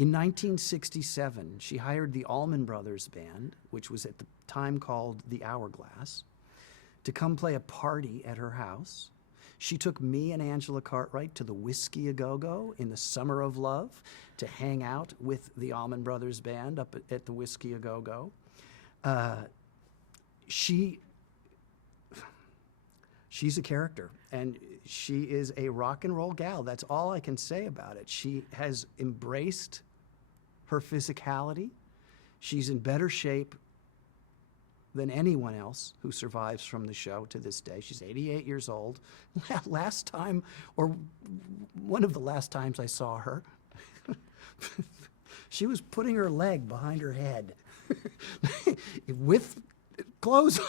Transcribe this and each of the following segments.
In 1967, she hired the Allman Brothers Band, which was at the time called the Hourglass, to come play a party at her house. She took me and Angela Cartwright to the Whiskey A Go-Go in the summer of love to hang out with the Allman Brothers Band up at the Whiskey A Go-Go. She's a character, and she is a rock and roll gal. That's all I can say about it. She has embraced her physicality. She's in better shape than anyone else who survives from the show to this day. She's 88 years old. Last time, or one of the last times I saw her, she was putting her leg behind her head with clothes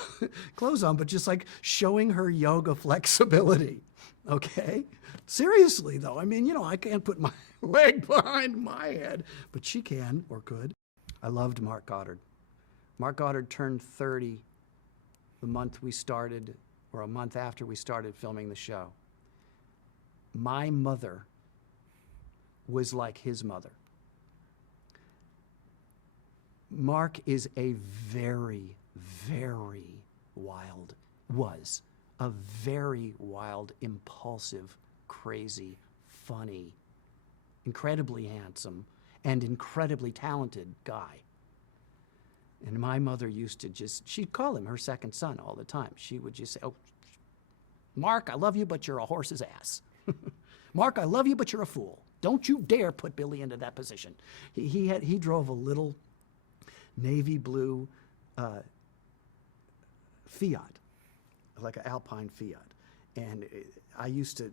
on, but just like showing her yoga flexibility, okay? Seriously, though, I mean, I can't put my leg behind my head, but she can, or could. I loved Mark Goddard. Mark Goddard turned 30 the month we started, or a month after we started filming the show. My mother was like his mother. Mark is a very, very wild, was a very wild, impulsive, crazy, funny, incredibly handsome, and incredibly talented guy. And my mother used to she'd call him her second son all the time. She would just say, "Oh, Mark, I love you, but you're a horse's ass. Mark, I love you, but you're a fool. Don't you dare put Billy into that position." He drove a little navy blue Fiat, like an Alpine Fiat. And I used to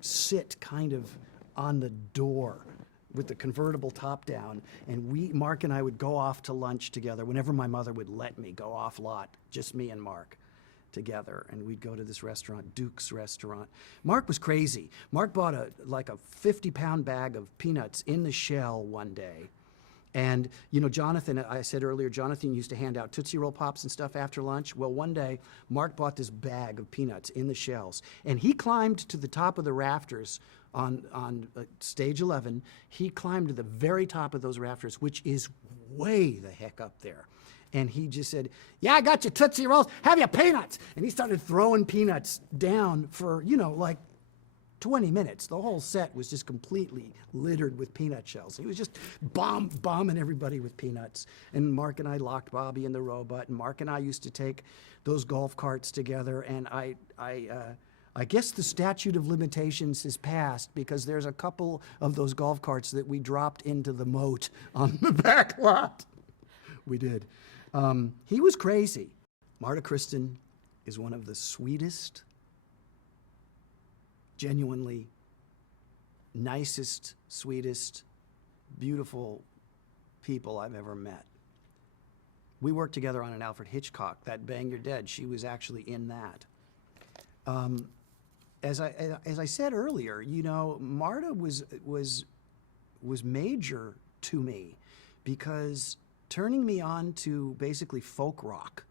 sit kind of on the door with the convertible top down, and Mark and I would go off to lunch together whenever my mother would let me go off lot, just me and Mark together, and we'd go to this restaurant, Duke's Restaurant. Mark was crazy. Mark bought a 50-pound bag of peanuts in the shell one day. And, Jonathan, I said earlier, Jonathan used to hand out Tootsie Roll Pops and stuff after lunch. Well, one day, Mark bought this bag of peanuts in the shells, and he climbed to the top of the rafters on stage 11. He climbed to the very top of those rafters, which is way the heck up there. And he just said, "Yeah, I got your Tootsie Rolls. Have your peanuts." And he started throwing peanuts down for, 20 minutes. The whole set was just completely littered with peanut shells. He was just bombing everybody with peanuts. And Mark and I locked Bobby in the robot, and Mark and I used to take those golf carts together, and I guess the statute of limitations has passed, because there's a couple of those golf carts that we dropped into the moat on the back lot. We did. He was crazy. Marta Kristen is one of the sweetest, genuinely nicest, sweetest, beautiful people I've ever met. We worked together on an Alfred Hitchcock, that Bang You're Dead. She was actually in that. As I said earlier, Marta was major to me, because turning me on to basically folk rock,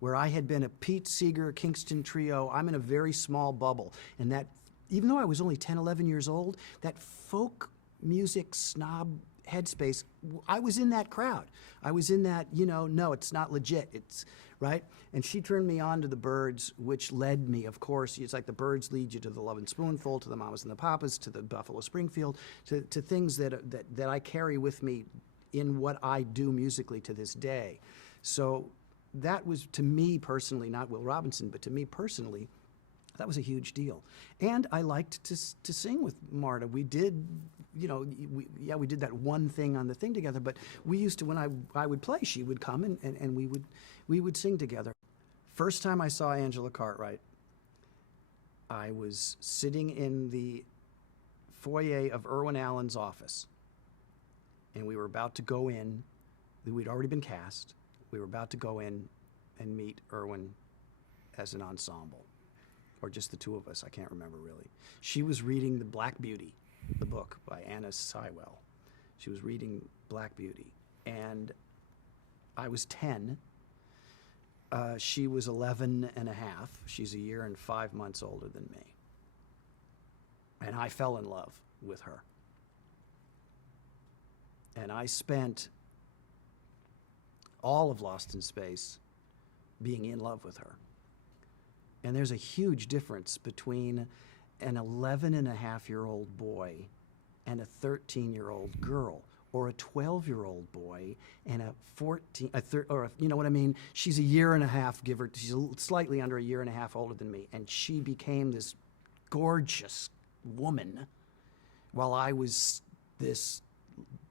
where I had been a Pete Seeger, Kingston Trio. I'm in a very small bubble. And that, even though I was only 10, 11 years old, that folk music snob headspace, I was in that crowd. I was in that, no, it's not legit, it's, right? And she turned me on to the Byrds, which led me, of course, it's like the Byrds lead you to the Lovin' Spoonful, to the Mamas and the Papas, to the Buffalo Springfield, to things that I carry with me in what I do musically to this day. So that was, to me personally, not Will Robinson, but to me personally, that was a huge deal. And I liked to sing with Marta. We did, we did that one thing on the thing together, but we used to, when I would play, she would come and we would sing together. First time I saw Angela Cartwright, I was sitting in the foyer of Irwin Allen's office, and we were about to go in. We'd already been cast. We were about to go in and meet Irwin as an ensemble, or just the two of us, I can't remember really. She was reading The Black Beauty, the book by Anna Sewell. She was reading Black Beauty, and I was 10. She was 11 and a half. She's a year and 5 months older than me. And I fell in love with her. And I spent all of Lost in Space being in love with her. And there's a huge difference between an 11-and-a-half-year-old boy and a 13-year-old girl, or a 12-year-old boy and a 14, you know what I mean? She's a year and a half, she's slightly under a year and a half older than me, and she became this gorgeous woman while I was this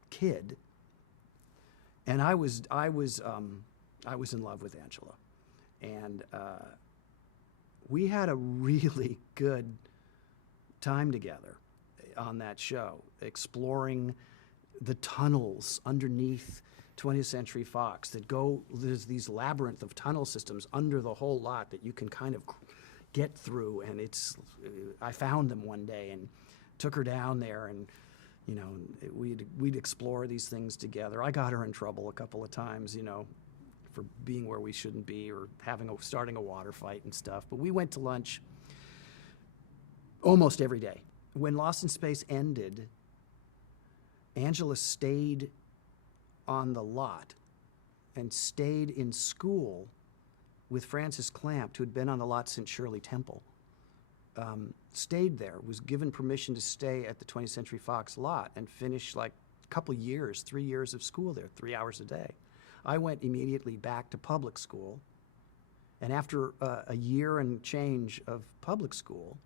kid. And I was in love with Angela, and we had a really good time together on that show, exploring the tunnels underneath 20th Century Fox that go, there's these labyrinth of tunnel systems under the whole lot that you can kind of get through, and I found them one day and took her down there, and you know, we'd explore these things together. I got her in trouble a couple of times, you know, for being where we shouldn't be, or starting a water fight and stuff. But we went to lunch almost every day. When Lost in Space ended, Angela stayed on the lot and stayed in school with Francis Clampt, who had been on the lot since Shirley Temple. Stayed there, was given permission to stay at the 20th Century Fox lot and finish like a couple years, 3 years of school there, 3 hours a day. I went immediately back to public school, and after a year and change of public school,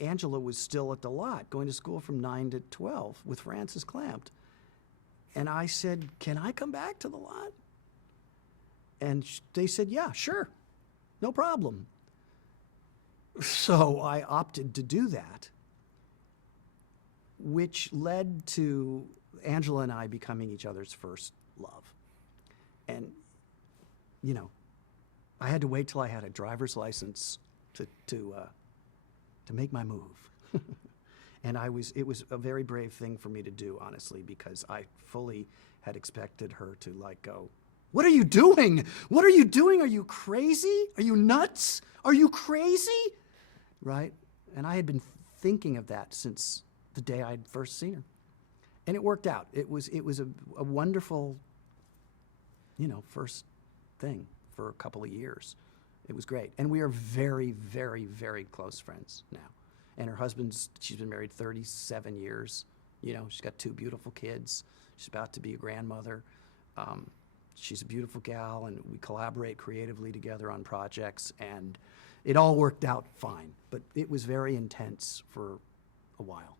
Angela was still at the lot, going to school from 9 to 12 with Francis Clampt. And I said, can I come back to the lot? And they said, yeah, sure, no problem. So I opted to do that, which led to Angela and I becoming each other's first love. And, you know, I had to wait till I had a driver's license to make my move. And it was a very brave thing for me to do, honestly, because I fully had expected her to like go, what are you doing? What are you doing? Are you crazy? Are you nuts? Are you crazy? Right? And I had been thinking of that since the day I'd first seen her. And it worked out. It was a wonderful, you know, first thing for a couple of years. It was great. And we are very, very, very close friends now. And her she's been married 37 years. You know, she's got 2 beautiful kids. She's about to be a grandmother. She's a beautiful gal, and we collaborate creatively together on projects, and it all worked out fine. But it was very intense for a while.